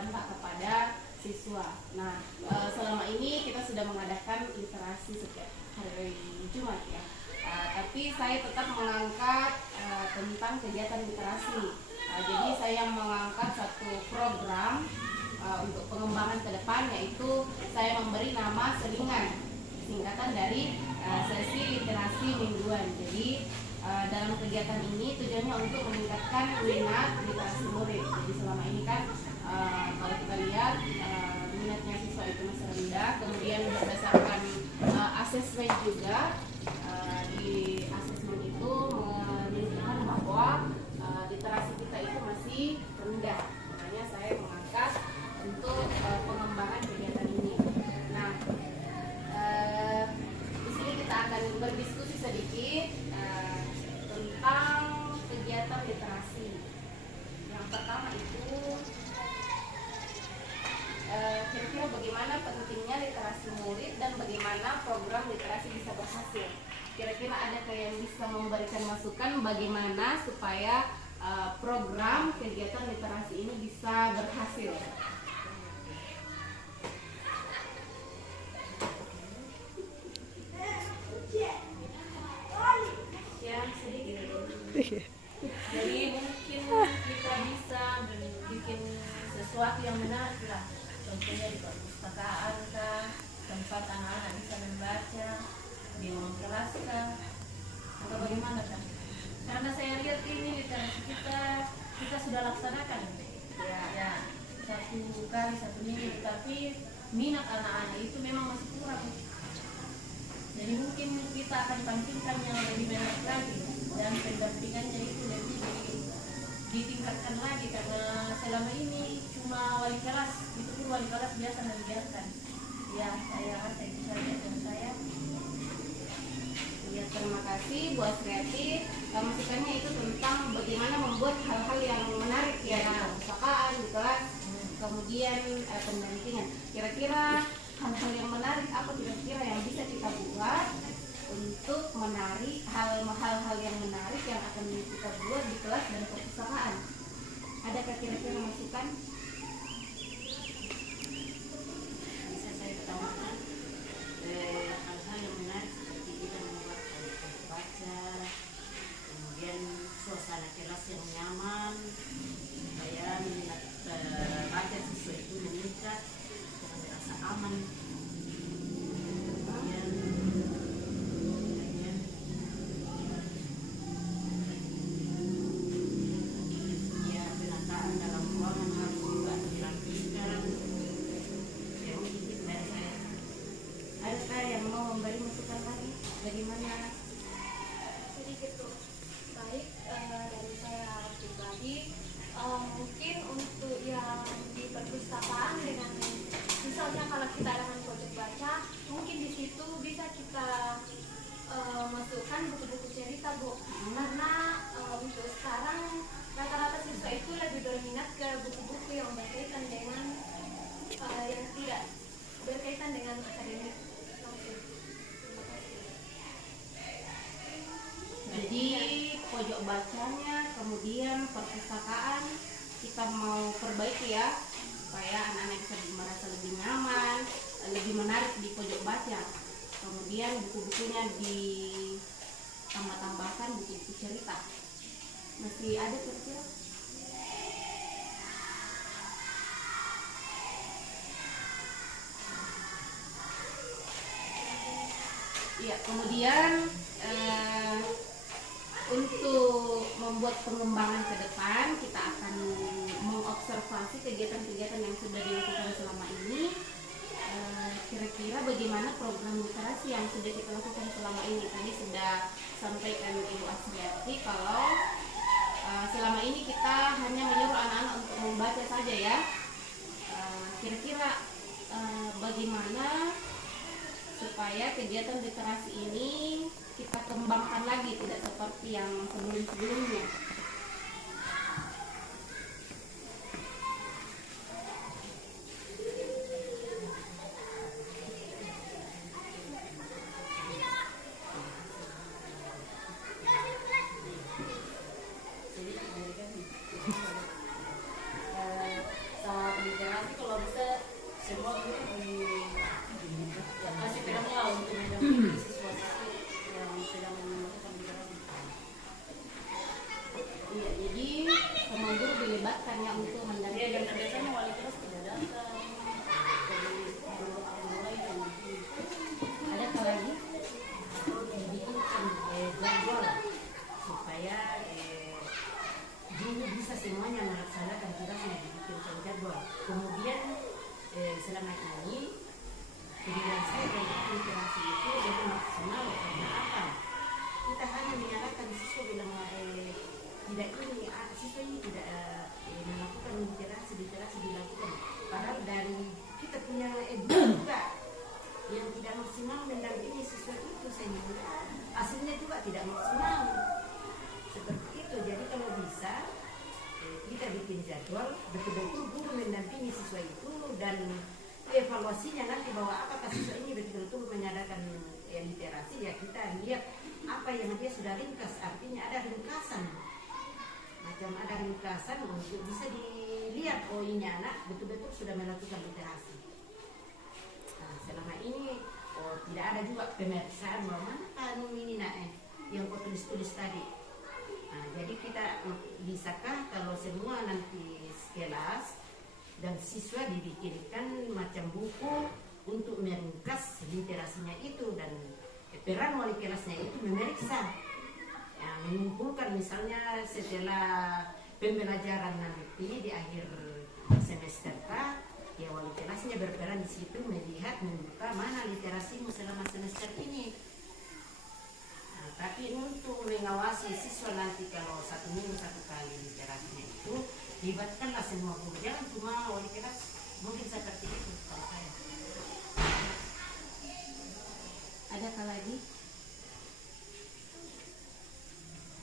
berdampak kepada siswa. Nah, selama ini kita sudah mengadakan literasi setiap hari Jumat ya. Tapi saya tetap mengangkat tentang kegiatan literasi. Jadi saya mengangkat satu program untuk pengembangan ke depan, yaitu saya memberi nama Selingan, singkatan dari sesi literasi mingguan. Jadi dalam kegiatan ini tujuannya untuk meningkatkan minat literasi murid. Jadi selama ini kan kalau kita lihat minatnya siswa itu masih rendah. Kemudian berdasarkan asesmen juga, di asesmen itu menunjukkan bahwa literasi kita itu masih rendah. Makanya saya mengangkat untuk pengembangan kegiatan ini. Nah, di sini kita akan berdiskusi sedikit tentang kegiatan literasi. Yang pertama itu kira-kira bagaimana pentingnya literasi murid dan bagaimana program literasi bisa berhasil. Kira-kira adakah yang bisa memberikan masukan bagaimana supaya program kegiatan literasi ini bisa berhasil? Ya, sedikit. Jadi mungkin kita bisa bikin sesuatu yang menarik lah. Contohnya di perpustakaan kah, tempat anak-anak bisa membaca, di ruang kelas kah, atau bagaimana kan? Karena saya lihat ini literasi kita sudah laksanakan ya satu kali satu minggu, tapi minat anak-anak itu memang masih kurang. Jadi mungkin kita akan tampilkan yang lebih banyak lagi dan pendampingannya itu lebih ditingkatkan lagi, karena selama ini cuma wali kelas, itu pun wali kelas biasa mengiakan. Ya, saya rasa itu saja dari saya. Ya, terima kasih Bu Asriati. Masukannya itu tentang bagaimana membuat hal-hal yang menarik ya, di perpustakaan, di kelas, kemudian pendampingan. Kira-kira hal-hal yang menarik apa kira-kira yang bisa kita buat untuk menarik hal-hal yang menarik yang akan kita buat di kelas dan perpustakaan? Adakah kira-kira masukan? Bisa saya katakan hal-hal yang menarik seperti kita membuat kelompok baca, kemudian suasana kelas yang nyaman supaya minat baca siswa itu meningkat dengan rasa aman. Kemudian ya, penataan dalam ruangan harus juga dirapikan. Ya, mungkin itu dari saya. Adakah yang mau memberi masukan lagi? Bagaimana? Sedikit tuh baik dari saya pribadi, mungkin untuk yang di perpustakaan dengan misalnya kalau kita dengan pojok baca, mungkin di situ bisa kita masukkan buku-buku cerita, Bu. Karena untuk sekarang rata-rata siswa itu lebih berminat ke buku-buku yang berkaitan dengan yang tidak berkaitan dengan akademik langsung. Terima kasih. Jadi pojok bacanya, kemudian perpustakaan kita mau perbaiki ya, supaya anak-anak bisa merasa lebih nyaman, lebih menarik di pojok baca. Kemudian buku-bukunya ditambah-tambahkan buku-buku cerita. Masih ada kira-kira? Iya, kemudian untuk membuat pengembangan ke depan, kita akan mengobservasi kegiatan-kegiatan yang sudah dilakukan selama ini. Kira-kira bagaimana program literasi yang sudah kita lakukan selama ini? Tadi sudah sampaikan Ibu Asriati kalau selama ini kita hanya menyuruh anak-anak untuk membaca saja ya. Kira-kira bagaimana supaya kegiatan literasi ini kita kembangkan lagi, tidak seperti yang sebelum-sebelumnya. Saat bicara dengan biasanya wali kelas tidak datang. Ada apa lagi? Dibikinkan jadwal supaya guru bisa semuanya melaksanakan tugasnya, dibikinkan jadwal. Kemudian selama ini kegiatan saya dengan interaksi itu jadi maksimal karena apa? Kita hanya menyalahkan siswa bilang tidak ini, siswa ini tidak melakukan literasi dilakukan. Padahal dari kita punya guru juga yang tidak maksimal mendampingi siswa itu, sehingga hasilnya juga tidak maksimal. Seperti itu. Jadi kalau bisa kita bikin jadwal betul-betul guru mendampingi siswa itu dan evaluasinya nanti bahwa apakah siswa ini betul-betul menyadarakan literasi, ya kita lihat apa yang dia sudah ringkas, artinya ada ringkasan, macam ada ringkasan untuk bisa dilihat oh ini anak betul-betul sudah melakukan literasi. Nah, selama ini tidak ada juga pemeriksaan bahwa mana ini yang kau tulis tadi. Nah, jadi kita bisakah kalau semua nanti kelas dan siswa dibikinkan macam buku untuk meringkas literasinya itu, dan peran wali kelasnya itu memeriksa, ya, mengumpulkan misalnya setelah pembelajaran nanti di akhir semester ya wali kelasnya berperan di situ melihat membuka mana literasimu selama semester ini. Nah, tapi untuk mengawasi siswa nanti kalau 1 minggu 1 kali literasinya itu libatkanlah semua guru, jangan cuma wali kelas. Mungkin seperti itu kalau saya. Adakah lagi?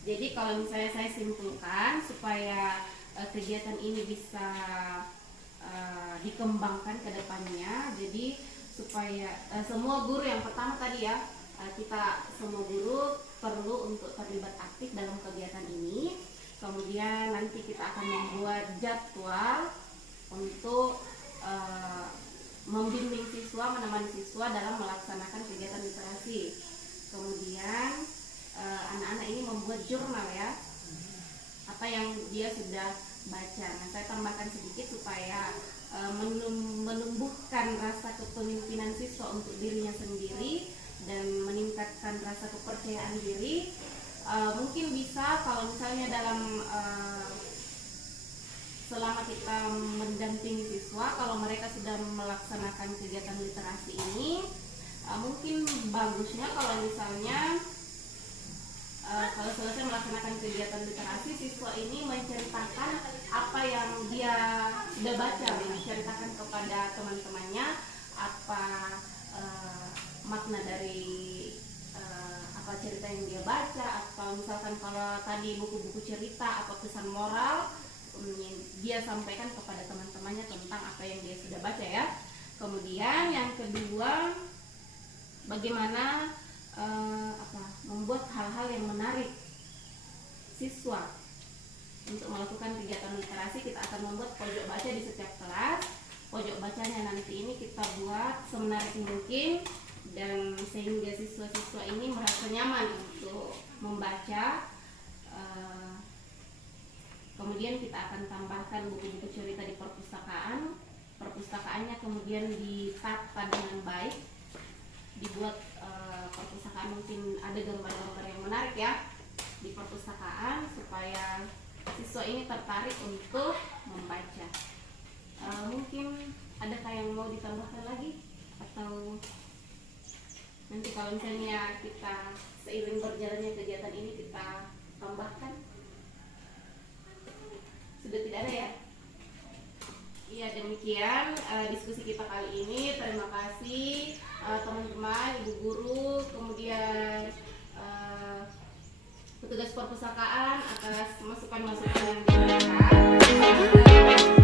Jadi kalau misalnya saya simpulkan supaya kegiatan ini bisa dikembangkan ke depannya, jadi supaya semua guru yang pertama tadi ya, kita semua guru perlu untuk terlibat aktif dalam kegiatan ini. Kemudian nanti kita akan membuat jadwal untuk membimbing siswa, menemani siswa dalam melaksanakan kegiatan literasi. Kemudian anak-anak ini membuat jurnal ya, apa yang dia sudah baca. Nah, saya tambahkan sedikit supaya menumbuhkan rasa kepemimpinan siswa untuk dirinya sendiri dan meningkatkan rasa kepercayaan diri. Mungkin bisa kalau misalnya dalam selama kita mendampingi siswa, kalau mereka sudah melaksanakan kegiatan literasi ini, mungkin bagusnya kalau misalnya kalau selesai melaksanakan kegiatan literasi, siswa ini menceritakan apa yang dia sudah baca, menceritakan kepada teman-temannya apa makna dari apa cerita yang dia baca, atau misalkan kalau tadi buku-buku cerita atau pesan moral, dia sampaikan kepada teman-temannya tentang apa yang dia sudah baca ya. Kemudian yang kedua, bagaimana membuat hal-hal yang menarik siswa untuk melakukan kegiatan literasi. Kita akan membuat pojok baca di setiap kelas. Pojok bacanya nanti ini kita buat semenarik mungkin, dan sehingga siswa-siswa ini merasa nyaman untuk membaca. Kemudian kita akan tambahkan buku-buku cerita di perpustakaan. Perpustakaannya kemudian ditata dengan baik, dibuat perpustakaan mungkin ada gambar-gambar yang menarik ya di perpustakaan supaya siswa ini tertarik untuk membaca. Mungkin adakah yang mau ditambahkan lagi, atau nanti kalau misalnya kita seiring berjalannya kegiatan ini kita tambahkan? Sudah tidak ada ya? Iya, demikian diskusi kita kali ini. Terima kasih teman-teman, ibu guru, kemudian petugas perpustakaan atas masukan-masukan yang diberikan.